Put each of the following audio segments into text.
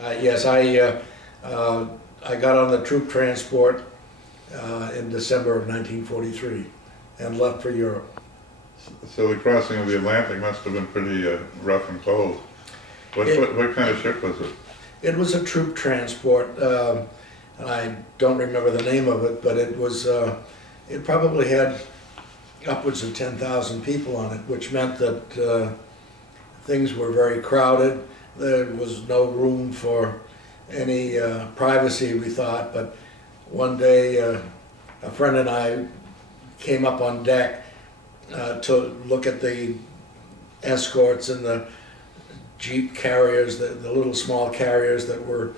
Yes, I got on the troop transport in December of 1943 and left for Europe. So the crossing of the Atlantic must have been pretty rough and cold. What kind of ship was it? It was a troop transport. I don't remember the name of it, but it was. It probably had upwards of 10,000 people on it, which meant that things were very crowded. There was no room for any privacy, we thought, but one day a friend and I came up on deck to look at the escorts and the Jeep carriers, the little small carriers that were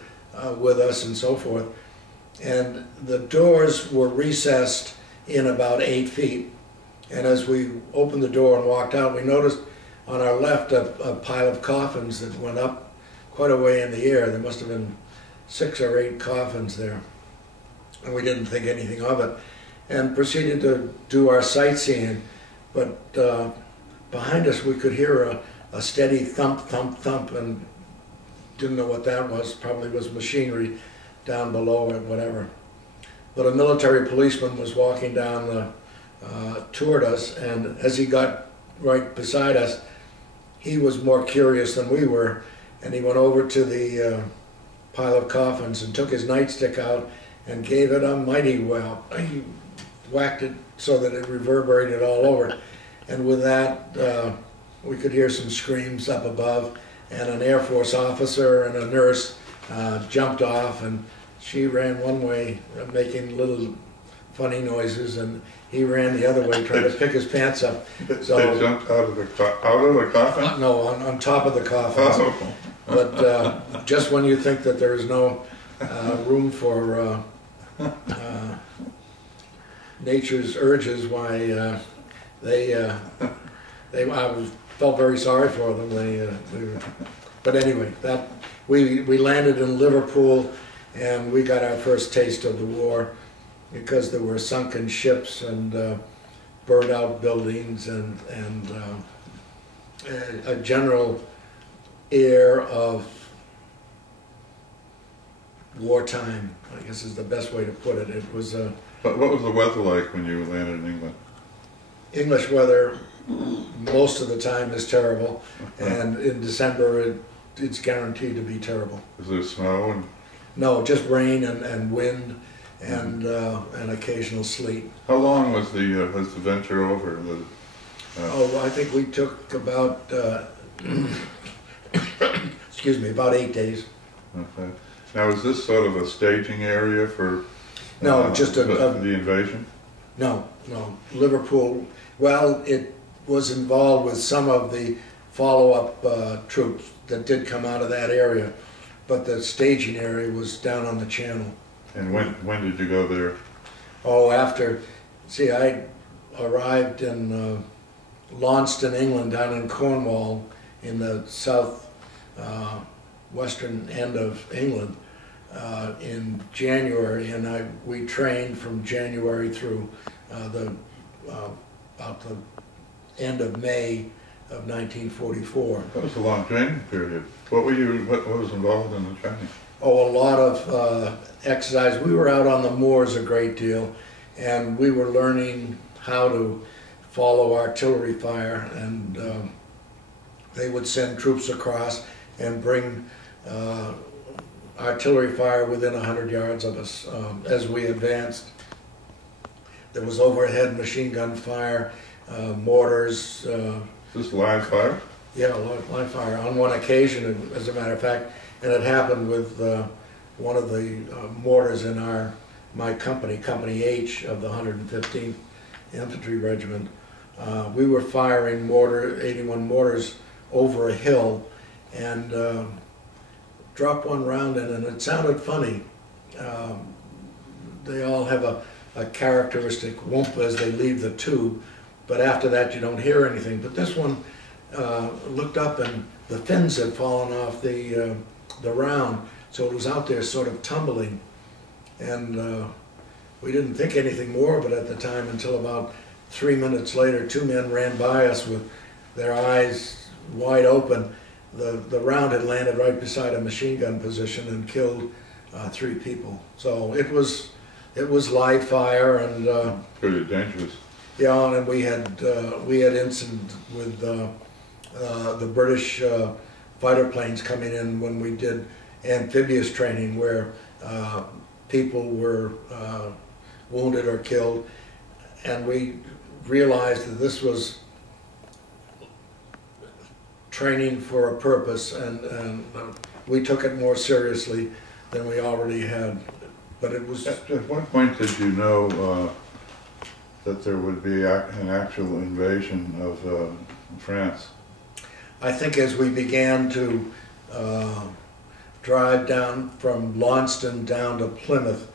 with us and so forth. And the doors were recessed in about 8 feet. And as we opened the door and walked out, we noticed on our left a pile of coffins that went up quite a way in the air. There must have been 6 or 8 coffins there. And we didn't think anything of it. And proceeded to do our sightseeing. But behind us we could hear a steady thump, thump, thump, and didn't know what that was. Probably was machinery down below or whatever. But a military policeman was walking down toward us, and as he got right beside us, he was more curious than we were, and he went over to the pile of coffins and took his nightstick out and gave it a mighty whap. He whacked it so that it reverberated all over, and with that we could hear some screams up above, and an Air Force officer and a nurse jumped off, and she ran one way making little funny noises, and he ran the other way trying to pick his pants up. So they jumped out of the coffin? No, on top of the coffin. Oh. But just when you think that there is no room for nature's urges, why I felt very sorry for them. But anyway, we landed in Liverpool, and we got our first taste of the war, because there were sunken ships and burned out buildings and a general air of wartime, I guess is the best way to put it. It was What was the weather like when you landed in England? English weather most of the time is terrible, and in December it's guaranteed to be terrible. Is there snow? No, just rain and wind. And occasional sleet. How long was the venture over? Oh, I think we took about excuse me, about 8 days. Okay. Now, is this sort of a staging area for no, just the invasion? No. Liverpool. Well, it was involved with some of the follow-up troops that did come out of that area, but the staging area was down on the Channel. And when did you go there? Oh, I arrived in Launceston, England, down in Cornwall, in the south western end of England, in January, and we trained from January through about the end of May of 1944. That was a long training period. What was involved in the training? Oh, a lot of exercise. We were out on the moors a great deal, and we were learning how to follow artillery fire, and they would send troops across and bring artillery fire within 100 yards of us as we advanced. There was overhead machine gun fire, mortars. This live fire? Yeah, live fire. On one occasion, as a matter of fact, and it happened with one of the mortars in my company, Company H of the 115th Infantry Regiment. We were firing 81 mortars over a hill, and dropped one round in, and it sounded funny. They all have a characteristic whoomp as they leave the tube, but after that you don't hear anything. But this one looked up, and the fins had fallen off the round, so it was out there sort of tumbling, and we didn't think anything more of it at the time until about 3 minutes later. 2 men ran by us with their eyes wide open, the round had landed right beside a machine gun position and killed 3 people. So it was live fire, and Pretty dangerous. yeah, and we had incident with the British fighter planes coming in when we did amphibious training, where people were wounded or killed, and we realized that this was training for a purpose, and we took it more seriously than we already had. But it was... At what point did you know that there would be an actual invasion of France? I think as we began to drive down from Launceston down to Plymouth,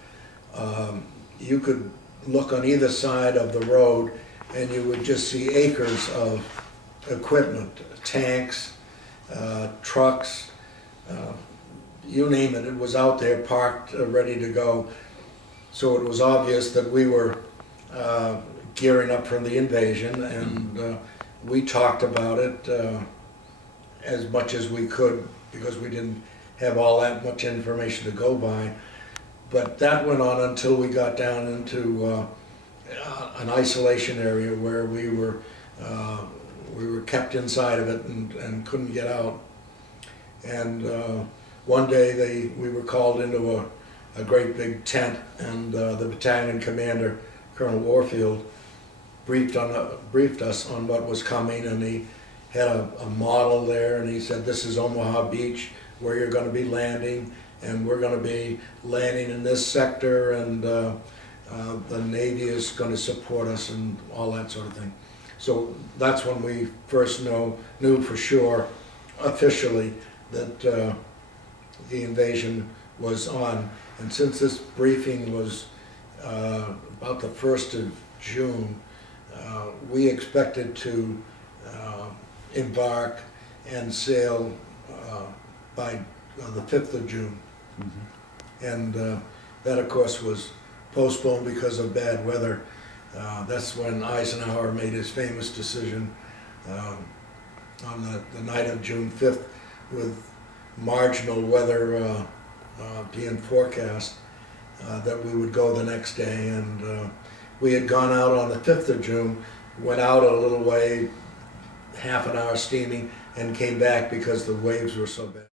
you could look on either side of the road and you would just see acres of equipment, tanks, trucks, you name it, it was out there parked, ready to go. So it was obvious that we were gearing up for the invasion, and we talked about it as much as we could, because we didn't have all that much information to go by. But that went on until we got down into an isolation area where we were kept inside of it and couldn't get out. And one day we were called into a great big tent, and the battalion commander, Colonel Warfield, briefed us on what was coming, and he had a model there, and he said, "This is Omaha Beach, where you're going to be landing, and we're going to be landing in this sector, and the Navy is going to support us," and all that sort of thing. So that's when we first knew for sure, officially, that the invasion was on. And since this briefing was about the 1st of June, we expected to embark and sail by the 5th of June. Mm-hmm. And that, of course, was postponed because of bad weather. That's when Eisenhower made his famous decision on the night of June 5th, with marginal weather being forecast, that we would go the next day. And we had gone out on the 5th of June, went out a little way, half an hour steaming, and came back because the waves were so bad.